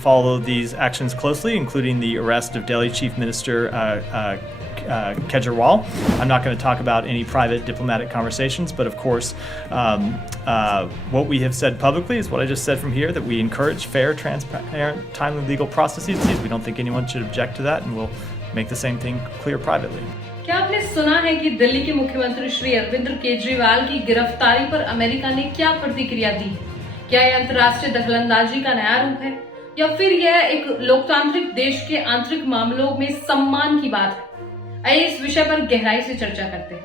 follow these actions closely, including the arrest of Delhi Chief Minister Kejriwal. I'm not going to talk about any private diplomatic conversations, but of course, what we have said publicly is what I just said from here, that we encourage fair, transparent, timely legal processes. We don't think anyone should object to that, and we'll make the same thing clear privately. क्या आपने सुना है कि दिल्ली के मुख्यमंत्री श्री अरविंद केजरीवाल की गिरफ्तारी पर अमेरिका ने क्या प्रतिक्रिया दी है? क्या यह अंतर्राष्ट्रीय दखलंदाजी का नया रूप है या फिर यह एक लोकतांत्रिक देश के आंतरिक मामलों में सम्मान की बात है? आइए इस विषय पर गहराई से चर्चा करते हैं।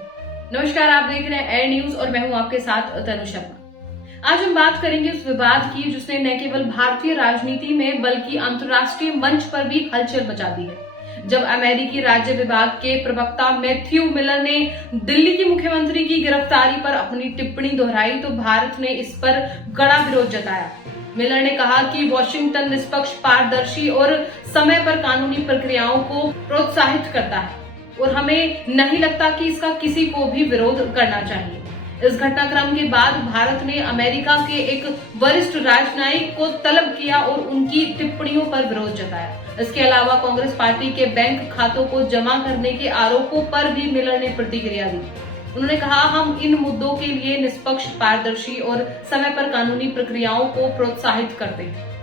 नमस्कार, आप देख रहे हैं एयर न्यूज और मैं हूं आपके साथ तनु शर्मा। आज हम बात करेंगे उस विवाद की जिसने न केवल भारतीय राजनीति में बल्कि अंतर्राष्ट्रीय मंच पर भी हलचल मचा दी है। जब अमेरिकी राज्य विभाग के प्रवक्ता मैथ्यू मिलर ने दिल्ली के मुख्यमंत्री की गिरफ्तारी पर अपनी टिप्पणी दोहराई तो भारत ने इस पर कड़ा विरोध जताया। मिलर ने कहा कि वॉशिंगटन निष्पक्ष, पारदर्शी और समय पर कानूनी प्रक्रियाओं को प्रोत्साहित करता है और हमें नहीं लगता कि इसका किसी को भी विरोध करना चाहिए। इस घटनाक्रम के बाद भारत ने अमेरिका के एक वरिष्ठ राजनयिक को तलब किया और उनकी टिप्पणियों पर विरोध जताया। इसके अलावा कांग्रेस पार्टी के बैंक खातों को जमा करने के आरोपों पर भी मिलर ने प्रतिक्रिया दी। उन्होंने कहा, हम इन मुद्दों के लिए निष्पक्ष, पारदर्शी और समय पर कानूनी प्रक्रियाओं को प्रोत्साहित करते हैं।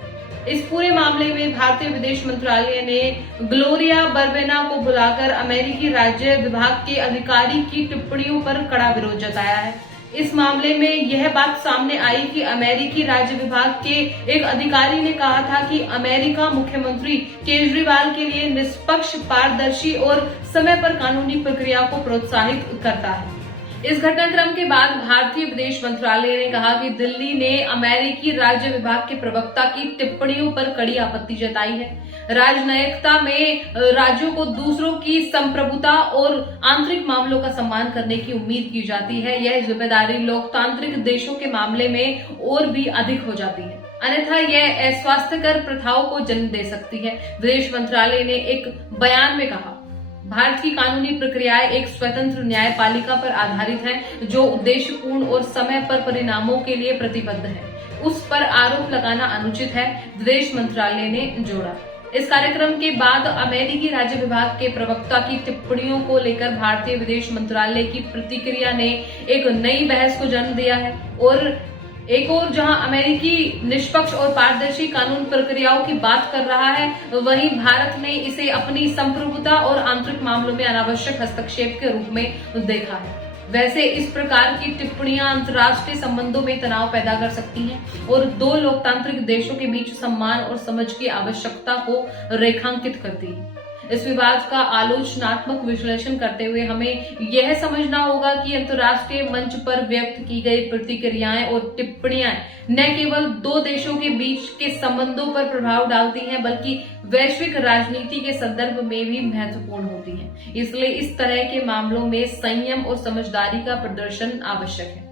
इस पूरे मामले में भारतीय विदेश मंत्रालय ने ग्लोरिया बर्बेना को बुलाकर अमेरिकी राज्य विभाग के अधिकारी की टिप्पणियों पर कड़ा विरोध जताया है। इस मामले में यह बात सामने आई कि अमेरिकी राज्य विभाग के एक अधिकारी ने कहा था कि अमेरिका मुख्यमंत्री केजरीवाल के लिए निष्पक्ष, पारदर्शी और समय पर कानूनी प्रक्रिया को प्रोत्साहित करता है। इस घटनाक्रम के बाद भारतीय विदेश मंत्रालय ने कहा कि दिल्ली ने अमेरिकी राज्य विभाग के प्रवक्ता की टिप्पणियों पर कड़ी आपत्ति जताई है। राजनयिकता में राज्यों को दूसरों की संप्रभुता और आंतरिक मामलों का सम्मान करने की उम्मीद की जाती है। यह जिम्मेदारी लोकतांत्रिक देशों के मामले में और भी अधिक हो जाती है, अन्यथा यह अस्वास्थ्यकर प्रथाओं को जन्म दे सकती है। विदेश मंत्रालय ने एक बयान में कहा, भारत की कानूनी प्रक्रियाएं एक स्वतंत्र न्यायपालिका पर आधारित हैं, जो उद्देश्यपूर्ण और समय पर परिणामों के लिए प्रतिबद्ध है। उस पर आरोप लगाना अनुचित है, विदेश मंत्रालय ने जोड़ा। इस कार्यक्रम के बाद अमेरिकी राज्य विभाग के प्रवक्ता की टिप्पणियों को लेकर भारतीय विदेश मंत्रालय की प्रतिक्रिया ने एक नई बहस को जन्म दिया है और एक और जहां अमेरिकी निष्पक्ष और पारदर्शी कानून प्रक्रियाओं की बात कर रहा है, वहीं भारत ने इसे अपनी संप्रभुता और आंतरिक मामलों में अनावश्यक हस्तक्षेप के रूप में देखा है। वैसे इस प्रकार की टिप्पणियां अंतर्राष्ट्रीय संबंधों में तनाव पैदा कर सकती हैं और दो लोकतांत्रिक देशों के बीच सम्मान और समझ की आवश्यकता को रेखांकित करती है। इस विवाद का आलोचनात्मक विश्लेषण करते हुए हमें यह समझना होगा कि अंतर्राष्ट्रीय मंच पर व्यक्त की गई प्रतिक्रियाएं और टिप्पणियां न केवल दो देशों के बीच के संबंधों पर प्रभाव डालती हैं, बल्कि वैश्विक राजनीति के संदर्भ में भी महत्वपूर्ण होती हैं। इसलिए इस तरह के मामलों में संयम और समझदारी का प्रदर्शन आवश्यक है।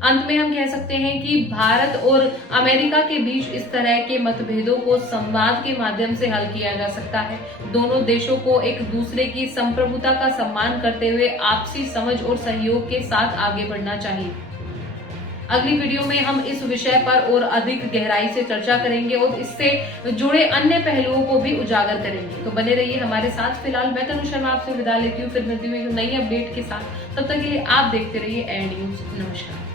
अंत में हम कह सकते हैं कि भारत और अमेरिका के बीच इस तरह के मतभेदों को संवाद के माध्यम से हल किया जा सकता है। दोनों देशों को एक दूसरे की संप्रभुता का सम्मान करते हुए आपसी समझ और सहयोग के साथ आगे बढ़ना चाहिए। अगली वीडियो में हम इस विषय पर और अधिक गहराई से चर्चा करेंगे और इससे जुड़े अन्य पहलुओं को भी उजागर करेंगे। तो बने रहिए हमारे साथ। फिलहाल मैं तनु शर्मा आपसे विदा लेती हूँ, फिर मिलती हूँ एक नई अपडेट के साथ। तब तक के लिए आप देखते रहिए एयर न्यूज। नमस्कार।